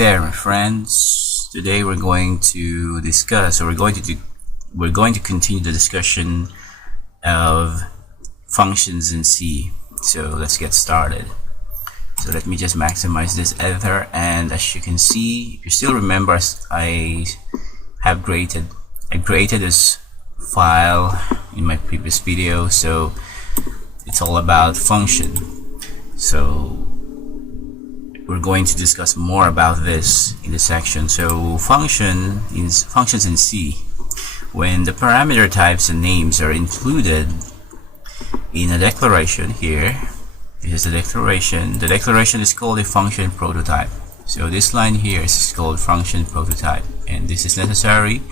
there, my friends. Today we're going to discuss, or we're going to continue the discussion of functions in C. So let's get started. So let me just maximize this editor, and as you can see, you still remember I created this file in my previous video. So it's all about function. So we're going to discuss more about this in this section. So functions in C. When the parameter types and names are included in a declaration here, this is the declaration. The declaration is called a function prototype. So this line here is called function prototype, and this is necessary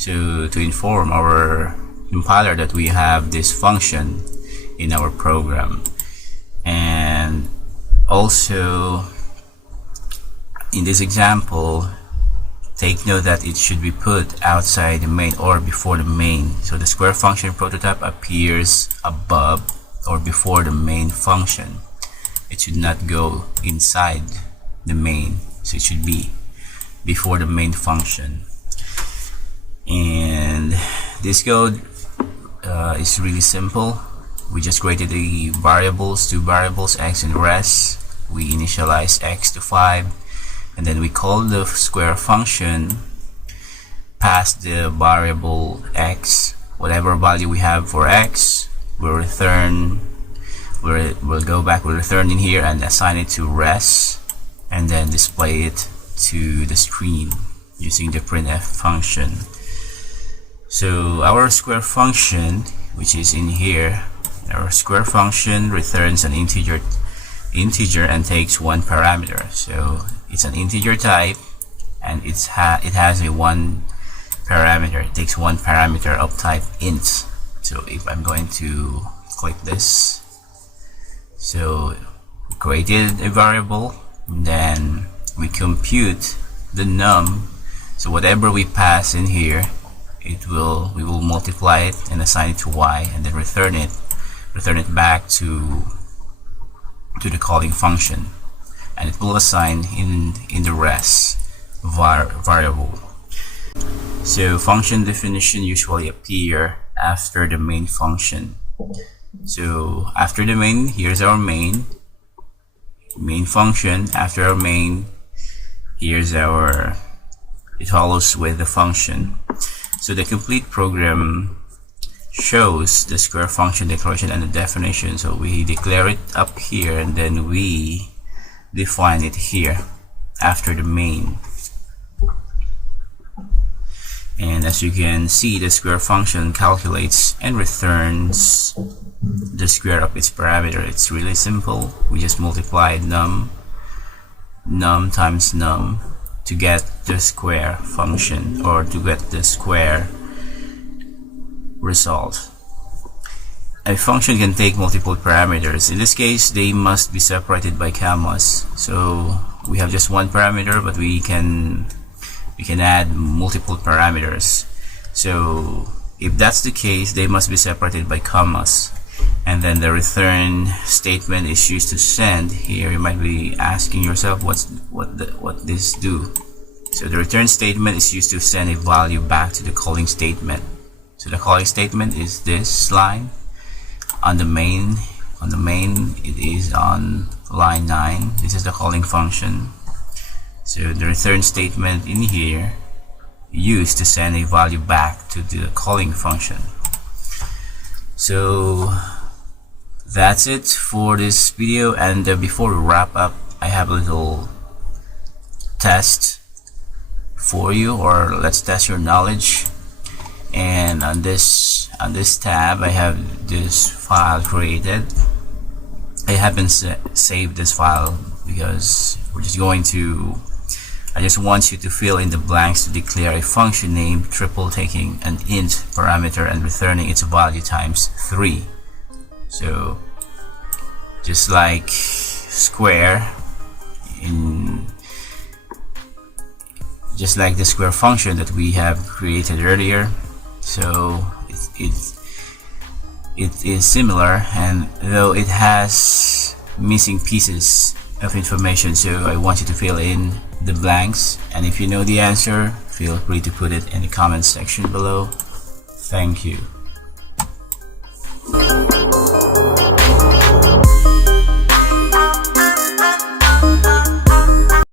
to inform our compiler that we have this function in our program. And also, in this example, take note that it should be put outside the main or before the main. So the square function prototype appears above or before the main function. It should not go inside the main, so it should be before the main function. And this code is really simple. We just created two variables, x and res. We initialize x to 5, and then we call the square function, pass the variable x, whatever value we have for x, we'll return in here and assign it to res, and then display it to the screen using the printf function. So our square function, which is in here, our square function returns an integer and takes one parameter. So it's an integer type, and it has a one parameter. It takes one parameter of type int. So if I'm going to click this, so we created a variable, and then we compute the num. So whatever we pass in here, we will multiply it and assign it to y, and then return it back to the calling function, and it will assign in the res variable. So function definition usually appear after the main function. So after the main, here's our main function. After our main, here's our, it follows with the function. So the complete program shows the square function declaration and the definition. So we declare it up here, and then we define it here after the main. And as you can see, the square function calculates and returns the square of its parameter. It's really simple. We just multiply num times num to get the square function, or to get the square result. A function can take multiple parameters. In this case, they must be separated by commas. So we have just one parameter, but we can add multiple parameters. So if that's the case, they must be separated by commas. And then the return statement is used to send. Here you might be asking yourself, what this do? So the return statement is used to send a value back to the calling statement. So the calling statement is this line. On the main it is on line 9. This is the calling function. So the return statement in here used to send a value back to the calling function. So that's it for this video, and before we wrap up, I have a little test for you, or let's test your knowledge. And on this tab, I have this file created. I haven't saved this file because I just want you to fill in the blanks to declare a function name triple taking an int parameter and returning its value times 3. So just like square, just like the square function that we have created earlier. So it is similar, and though it has missing pieces of information, so I want you to fill in the blanks, and if you know the answer, feel free to put it in the comment section below. Thank you.